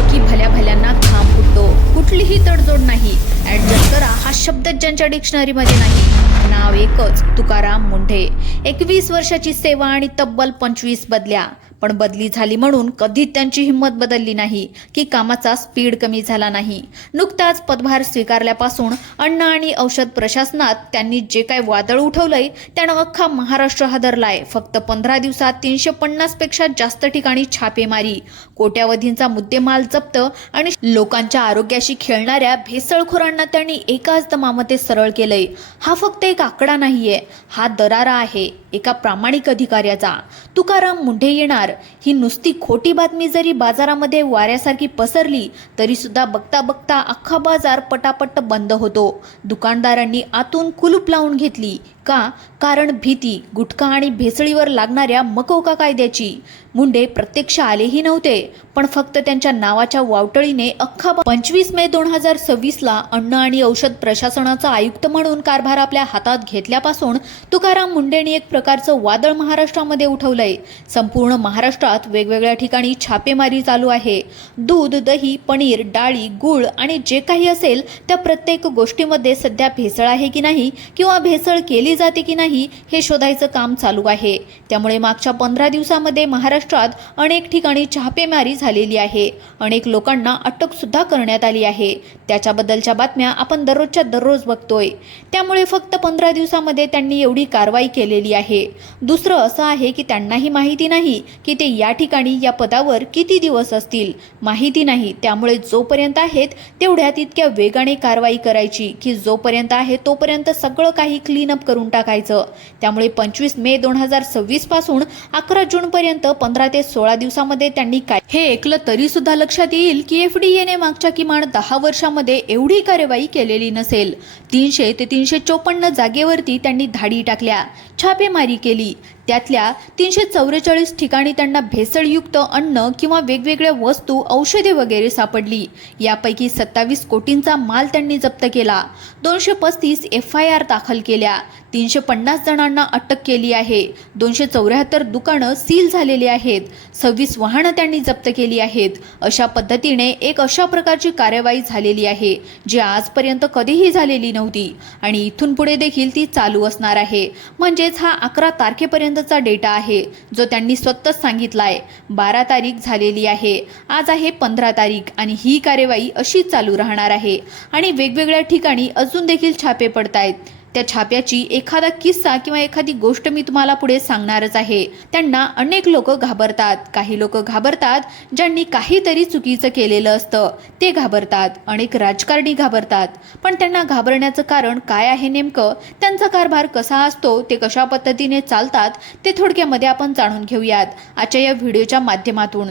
म्हटलं की भल्या भल्यांना घाम फुटतो. कुठलीही तडजोड नाही. ॲडजस्ट करा हा शब्द ज्यांच्या डिक्शनरीमध्ये नाही. नाव एकच, तुकाराम मुंढे. 21 वर्षाची सेवा आणि तब्बल 25 बदल्या. पण बदली झाली म्हणून कधीच त्यांची हिंमत बदलली नाही की कामाचा स्पीड कमी झाला नाही. नुकताच पदभार स्वीकारल्यापासून अन्न आणि औषध प्रशासनात त्यांनी जे काय वादळ उठवलंय त्यानं अख्खा महाराष्ट्र हादरलाय. फक्त 15 दिवसात 350 पेक्षा जास्त ठिकाणी छापेमारी, कोट्यावधींचा मुद्देमाल जप्त आणि लोकांच्या आरोग्याशी खेळणाऱ्या भेसळखोरांना त्यांनी एकाच दमामध्ये सरळ केलंय. हा फक्त एक आकडा नाहीये, हा दरारा आहे एका प्रामाणिक अधिकाऱ्याचा. तुकाराम मुंढे येणार ही नुसती खोटी बातमी जरी बाजारामध्ये वाऱ्यासारखी पसरली तरी सुद्धा बघता बघता अख्खा बाजार पटापट बंद होतो. दुकानदारांनी आतून कुलूप लावून घेतली. का? कारण भीती, गुटखा आणि भेसळीवर लागणाऱ्या मकोका कायद्याची. मुंडे प्रत्यक्ष आलेही नव्हते, पण फक्त त्यांच्या नावाच्या वावटळीने अख्खा 25 मे 2026ला अन्न आणि औषध प्रशासनाचा आयुक्त म्हणून कारभार आपल्या हातात घेतल्यापासून तुकाराम मुंडेंनी एक प्रकारचं वादळ महाराष्ट्रामध्ये उठवलंय. संपूर्ण महाराष्ट्रात वेगवेगळ्या ठिकाणी छापेमारी चालू आहे. दूध, दही, पनीर, डाळी, गूळ आणि जे काही असेल त्या प्रत्येक गोष्टीमध्ये सध्या भेसळ आहे की नाही किंवा भेसळ केली जाते की नाही हे शोधायचं काम चालू आहे. त्यामुळे मागच्या 15 दिवसामध्ये महाराष्ट्रात अनेक ठिकाणी छापेमारी झालेली आहे. अनेक लोकांना अटक सुद्धा करण्यात आली आहे. त्याच्याबद्दलच्या बातम्या आपण दररोजच्या दररोज बघतोय. त्यामुळे फक्त 15 दिवसामध्ये त्यांनी एवढी कारवाई केलेली आहे. दुसरं असं आहे की त्यांनाही माहिती नाही की ते या ठिकाणी या पदावर किती दिवस असतील. माहिती नाही. त्यामुळे जोपर्यंत आहेत तेवढ्यात इतक्या वेगाने कारवाई करायची की जोपर्यंत आहे तोपर्यंत सगळं काही क्लीनअप करून टाकायचं. त्यामुळे 25 मे 2026 पासून 11 जून पर्यंत 15 ते 16 दिवसामध्ये त्यांनी काय हे ऐकलं तरी सुद्धा लक्षात येईल की एफडीएने मागच्या किमान 10 वर्षामध्ये एवढी कार्यवाही केलेली नसेल. 300 ते 354 जागेवरती त्यांनी धाडी टाकल्या, छापेमारी केली. त्यातल्या 344 ठिकाणी त्यांना भेसळयुक्त अन्न किंवा वेगवेगळ्या वस्तू, औषधे वगैरे सापडली. यापैकी 27 कोटींचा माल त्यांनी जप्त केला. 235 FIR दाखल केल्या. 350 जणांना अटक केली आहे. 274 दुकानं सील झालेली आहेत. 26 वाहनं त्यांनी जप्त केली आहेत. अशा पद्धतीने एक अशा प्रकारची कार्यवाही झालेली आहे जी आजपर्यंत कधीही झालेली नव्हती आणि इथून पुढे देखील ती चालू असणार आहे. म्हणजेच हा 11 तारखेपर्यंतचा डेटा आहे जो त्यांनी स्वतःच सांगितलाय. 12 तारीख झालेली आहे, आज आहे 15 तारीख आणि ही कार्यवाही अशीच चालू राहणार आहे. आणि वेगवेगळ्या ठिकाणी अजून देखील छापे पडतायत. त्या छाप्याची एखादा किस्सा किंवा एखादी गोष्ट मी तुम्हाला पुढे सांगणारच आहे. त्यांना अनेक लोक घाबरतात. काही लोक घाबरतात ज्यांनी काहीतरी चुकीचं केलेलं असतं ते घाबरतात. अनेक राजकारणी घाबरतात. पण त्यांना घाबरण्याचं कारण काय आहे नेमकं? त्यांचा कारभार कसा असतो, ते कशा पद्धतीने चालतात ते थोडक्यामध्ये आपण जाणून घेऊयात आजच्या या व्हिडिओच्या माध्यमातून.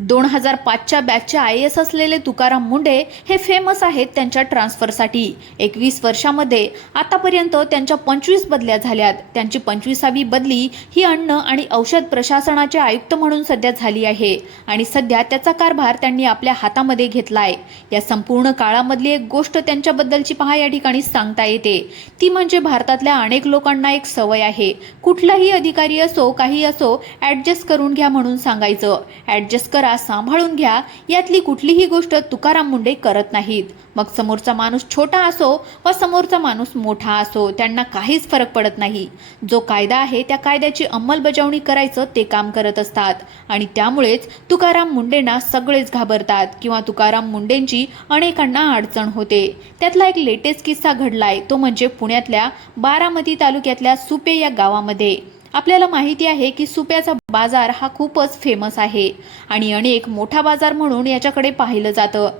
2005च्या बॅचचे IAS असलेले तुकाराम मुंढे हे फेमस आहेत त्यांच्या ट्रान्सफरसाठी. 21 वर्षामध्ये आतापर्यंत त्यांच्या 25 बदल्या झाल्यात. त्यांची 25वी बदली ही अन्न आणि औषध प्रशासनाचे आयुक्त म्हणून सध्या झाली आहे आणि सध्या त्याचा कारभार त्यांनी आपल्या हातामध्ये घेतलाय. या संपूर्ण काळामधली एक गोष्ट त्यांच्याबद्दलची पहा या ठिकाणी सांगता येते. ती म्हणजे भारतातल्या अनेक लोकांना एक सवय आहे, कुठलाही अधिकारी असो काही असो ॲडजस्ट करून घ्या म्हणून सांगायचं. ॲडजस्ट करा, सांभाळून घ्या. यातली कुठलीही गोष्ट तुकाराम मुंढे करत नाहीत. मग समोरचा माणूस छोटा असो व समोरचा माणूस मोठा असो, त्यांना काहीच फरक पडत नाही. जो कायदा आहे त्या कायद्याची अंमलबजावणी करायचं ते काम करत असतात आणि त्यामुळेच तुकाराम मुंढेंना सगळेच घाबरतात किंवा तुकाराम मुंढेंची अनेकांना अडचण होते. त्यातला एक लेटेस्ट किस्सा घडलाय तो म्हणजे पुण्यातल्या बारामती तालुक्यातल्या सुपे या गावामध्ये. आपल्याला माहिती आहे की सुप्याचा बाजार हा खूपच फेमस आहे आणि अनेक मोठा बाजार म्हणून याच्याकडे पाहिलं जातं.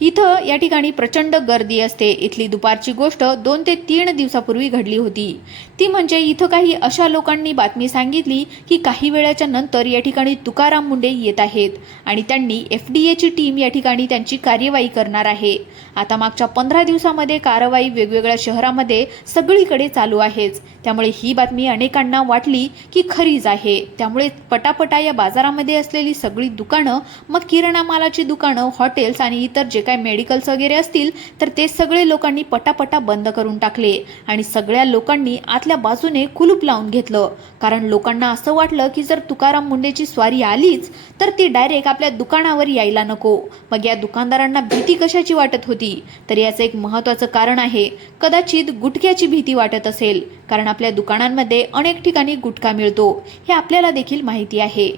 इथं या ठिकाणी प्रचंड गर्दी असते. इथली दुपारची गोष्ट 2 ते 3 दिवसापूर्वी घडली होती. ती म्हणजे इथं काही अशा लोकांनी बातमी सांगितली की काही वेळाच्या नंतर या ठिकाणी तुकाराम मुंढे येत आहेत आणि त्यांनी FDAची टीम या ठिकाणी त्यांची कार्यवाही करणार आहे. आता मागच्या 15 दिवसामध्ये कारवाई वेगवेगळ्या शहरामध्ये सगळीकडे चालू आहेच. त्यामुळे ही बातमी अनेकांना वाटली की खरीच आहे. त्यामुळे पटापटा या बाजारामध्ये असलेली सगळी दुकानं, मग किराणा मालाची दुकानं, हॉटेल्स आणि इतर जे काही मेडिकल्स वगैरे असतील तर ते सगळे लोकांनी पटापटा बंद करून टाकले आणि सगळ्या लोकांनी आतल्या बाजूने कुलूप लावून घेतलं. कारण लोकांना असं वाटलं की जर तुकाराम मुंडेची स्वारी आलीच तर ती डायरेक्ट आपल्या दुकानावर यायला नको. मग या दुकानदारांना भीती कशाची वाटत होती? तर याचं एक महत्त्वाचं कारण आहे, कदाचित गुटख्याची भीती वाटत असेल. कारण आपल्या दुकानांमध्ये अनेक ठिकाणी गुटखा मिळतो हे आपल्याला देखील माहिती आहे.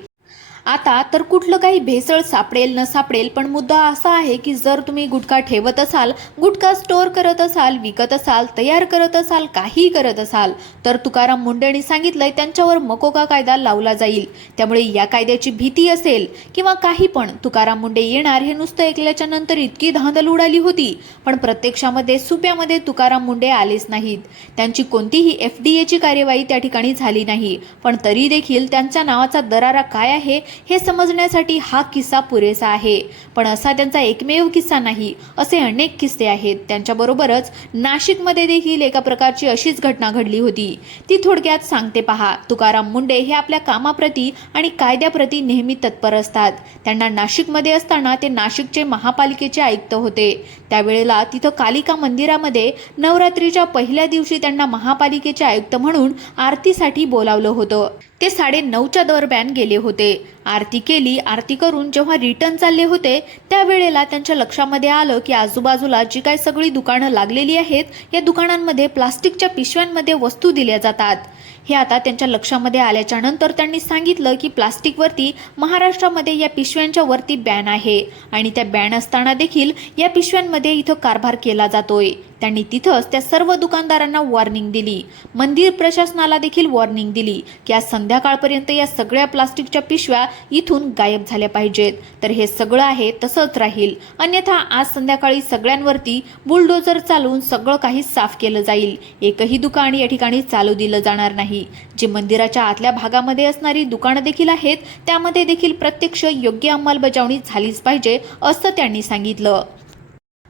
आता तर कुठलं काही भेसळ सापडेल न सापडेल, पण मुद्दा असा आहे की जर तुम्ही गुटखा ठेवत असाल, गुटखा स्टोअर करत असाल, विकत असाल, तयार करत असाल, काही करत असाल तर तुकाराम मुंडेंनी सांगितलंय त्यांच्यावर मकोका कायदा लावला जाईल. त्यामुळे या कायद्याची भीती असेल किंवा काही पण, तुकाराम मुंडे येणार हे नुसतं ऐकल्याच्या नंतर इतकी धांदल उडाली होती, पण प्रत्यक्षामध्ये सुप्यामध्ये तुकाराम मुंडे आलेच नाहीत. त्यांची कोणतीही FDAची कार्यवाही त्या ठिकाणी झाली नाही, पण तरी देखील त्यांच्या नावाचा दरारा काय आहे हे समजण्यासाठी हा किस्सा पुरेसा आहे. पण असा त्यांचा एकमेव किस्सा नाही, असे अनेक किस्से आहेत. त्यांच्याबरोबरच नाशिकमध्ये देखील एका प्रकारची अशीच घटना घडली होती. ती थोडक्यात सांगते पहा. तुकाराम मुंडे हे आपल्या कामाप्रती आणि कायद्याप्रती नेहमी तत्पर असतात. त्यांना नाशिकमध्ये असताना ते नाशिकचे महापालिकेचे आयुक्त होते. त्यावेळेला तिथं कालिका मंदिरामध्ये नवरात्रीच्या पहिल्या दिवशी त्यांना महापालिकेचे आयुक्त म्हणून आरतीसाठी बोलावलं होतं. ते 9:30च्या दरम्यान गेले होते. आरती केली. आरती करून जेव्हा रिटर्न चालले होते त्यावेळेला त्यांच्या लक्षामध्ये आलं की आजूबाजूला जी काही सगळी दुकानं लागलेली आहेत या दुकानांमध्ये प्लास्टिकच्या पिशव्यांमध्ये वस्तू दिल्या जातात. हे आता त्यांच्या लक्षामध्ये आल्याच्या नंतर त्यांनी सांगितलं की प्लास्टिकवरती महाराष्ट्रामध्ये या पिशव्यांच्या वरती बॅन आहे आणि त्या बॅन असताना देखील या पिशव्यांमध्ये इथं कारभार केला जातोय. त्यांनी तिथंच त्या सर्व दुकानदारांना वॉर्निंग दिली. मंदिर प्रशासनाला देखील वॉर्निंग दिली की आज संध्याकाळपर्यंत या सगळ्या प्लास्टिकच्या पिशव्या इथून गायब झाल्या पाहिजेत. तर हे सगळं आहे तसंच राहील, अन्यथा आज संध्याकाळी सगळ्यांवरती बुलडोजर चालवून सगळं काही साफ केलं जाईल. एकही दुकान या ठिकाणी चालू दिलं जाणार नाही. जे मंदिराच्या आतल्या भागामध्ये असणारी दुकानं देखील आहेत त्यामध्ये देखील प्रत्यक्ष योग्य अंमलबजावणी झालीच पाहिजे असं त्यांनी सांगितलं.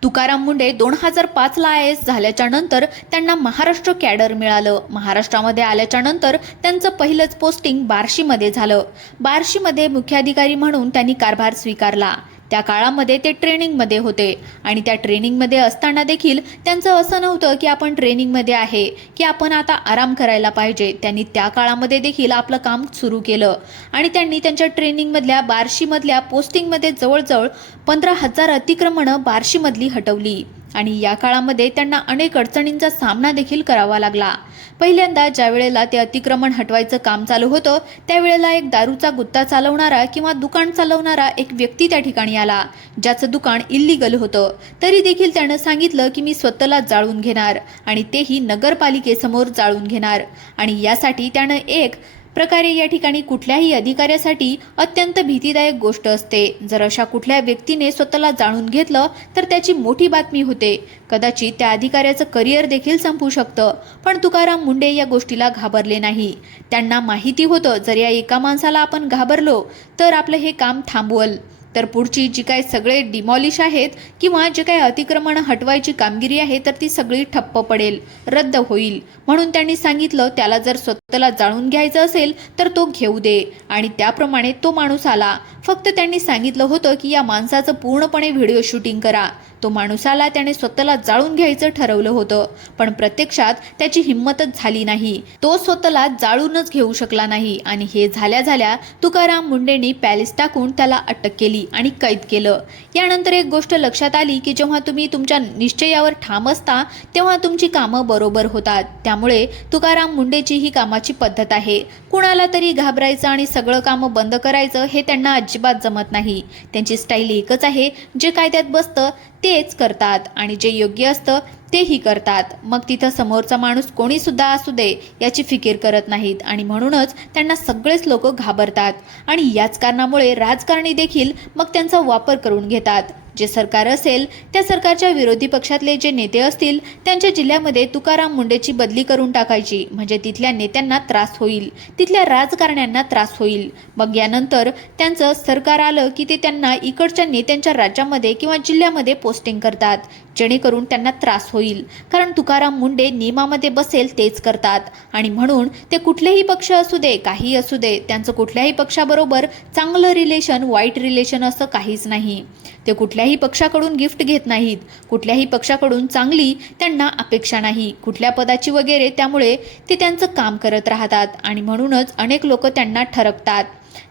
तुकाराम मुंडे 2005ला IAS झाल्याच्या नंतर त्यांना महाराष्ट्र कॅडर मिळालं. महाराष्ट्रामध्ये आल्याच्या नंतर त्यांचं पहिलंच पोस्टिंग बार्शीमध्ये झालं. बार्शीमध्ये मुख्याधिकारी म्हणून त्यांनी कारभार स्वीकारला. त्या काळामध्ये ते ट्रेनिंगमध्ये होते आणि त्या ट्रेनिंगमध्ये असताना देखील त्यांचं असं नव्हतं की आपण ट्रेनिंगमध्ये आहे की आपण आता आराम करायला पाहिजे. त्यांनी त्या काळामध्ये देखील आपलं काम सुरू केलं आणि त्यांनी त्यांच्या ट्रेनिंगमधल्या बार्शीमधल्या पोस्टिंगमध्ये जवळजवळ 15,000 अतिक्रमणं बार्शीमधली हटवली आणि या काळामध्ये त्यांना अनेक अडचणींचा सामना देखील करावा लागला. पहिल्यांदा ज्या वेळेला ते अतिक्रमण हटवायचं काम चालू होतं त्यावेळेला एक दारूचा गुत्ता चालवणारा किंवा दुकान चालवणारा एक व्यक्ती त्या ठिकाणी आला, ज्याचं दुकान इल्लीगल होतं. तरी देखील त्यानं सांगितलं की मी स्वतःला जाळून घेणार आणि तेही नगरपालिकेसमोर जाळून घेणार. आणि यासाठी त्यानं एक प्रकारे या ठिकाणी कुठल्याही अधिकाऱ्यासाठी अत्यंत भीतीदायक गोष्ट असते. जर अशा कुठल्या व्यक्तीने स्वतःला जाणून घेतलं तर त्याची मोठी बातमी होते. कदाचित त्या अधिकाऱ्याचं करिअर देखील संपू शकतं. पण तुकाराम मुंडे या गोष्टीला घाबरले नाही. त्यांना माहिती होतं जर या एका माणसाला आपण घाबरलो तर आपलं हे काम थांबवल तर पुढची जी काही सगळे डिमॉलिश आहेत किंवा जे काही अतिक्रमण हटवायची कामगिरी आहे तर ती सगळी ठप्प पडेल, रद्द होईल. म्हणून त्यांनी सांगितलं त्याला जर स्वतःला जाणून घ्यायचं असेल तर तो घेऊ दे. आणि त्याप्रमाणे तो माणूस आला. फक्त त्यांनी सांगितलं होतं की या माणसाचं पूर्णपणे व्हिडिओ शूटिंग करा. तो माणूस आला, त्याने स्वतःला जाळून घ्यायचं ठरवलं होतं, पण प्रत्यक्षात त्याची हिंमतच झाली नाही. तो स्वतःला जाळूनच घेऊ शकला नाही आणि हे झाल्या झाल्या तुकाराम मुंडेंनी पॅलेस टाकून त्याला अटक केली आणि कैद केलं. यानंतर एक गोष्ट लक्षात आली की जेव्हा तुम्ही तुमच्या निश्चयावर ठाम असता तेव्हा तुमची कामं बरोबर होतात. त्यामुळे तुकाराम मुंडेची ही कामाची पद्धत आहे. कुणाला तरी घाबरायचं आणि सगळं कामं बंद करायचं हे त्यांना अजिबात जमत नाही. त्यांची स्टाईल एकच आहे, जे कायद्यात बसतं तेच करतात आणि जे योग्य असतं तेही करतात. मग तिथं समोरचा माणूस कोणी सुद्धा असू दे याची फिकीर करत नाहीत आणि म्हणूनच त्यांना सगळेच लोक घाबरतात. आणि याच कारणामुळे राजकारणी देखील मग त्यांचा वापर करून घेतात. जे सरकार असेल त्या सरकारच्या विरोधी पक्षातले जे नेते असतील त्यांच्या जिल्ह्यामध्ये तुकाराम मुंडेची बदली करून टाकायची, म्हणजे तिथल्या नेत्यांना त्रास होईल, तिथल्या राजकारण्यांना त्रास होईल. मग यानंतर त्यांचं सरकार आलं की ते त्यांना इकडच्या नेत्यांच्या राज्यामध्ये किंवा जिल्ह्यामध्ये पोस्टिंग करतात, जेणेकरून त्यांना त्रास होईल. कारण तुकाराम मुंडे नियमामध्ये बसेल तेच करतात आणि म्हणून ते कुठलेही पक्ष असू दे, काही असू दे, त्यांचं कुठल्याही पक्षाबरोबर चांगलं रिलेशन, वाईट रिलेशन असं काहीच नाही. ते कुठल्याही पक्षाकडून गिफ्ट घेत नाहीत, कुठल्याही पक्षाकडून चांगली त्यांना अपेक्षा नाही, कुठल्या पदाची वगैरे. त्यामुळे ते त्यांचं काम करत राहतात आणि म्हणूनच अनेक लोक त्यांना ठरवतात.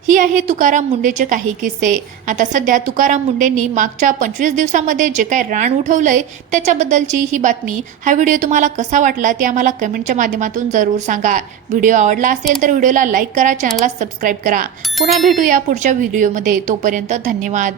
ही आहे तुकाराम मुंडेचे काही किस्से. आता सध्या तुकाराम मुंडेंनी मागच्या 25 दिवसामध्ये जे काही रान उठवलंय त्याच्याबद्दलची ही बातमी. हा व्हिडिओ तुम्हाला कसा वाटला ते आम्हाला कमेंटच्या माध्यमातून जरूर सांगा. व्हिडिओ आवडला असेल तर व्हिडिओला लाईक करा, चॅनलला सबस्क्राईब करा. पुन्हा भेटूया पुढच्या व्हिडिओमध्ये. तोपर्यंत धन्यवाद.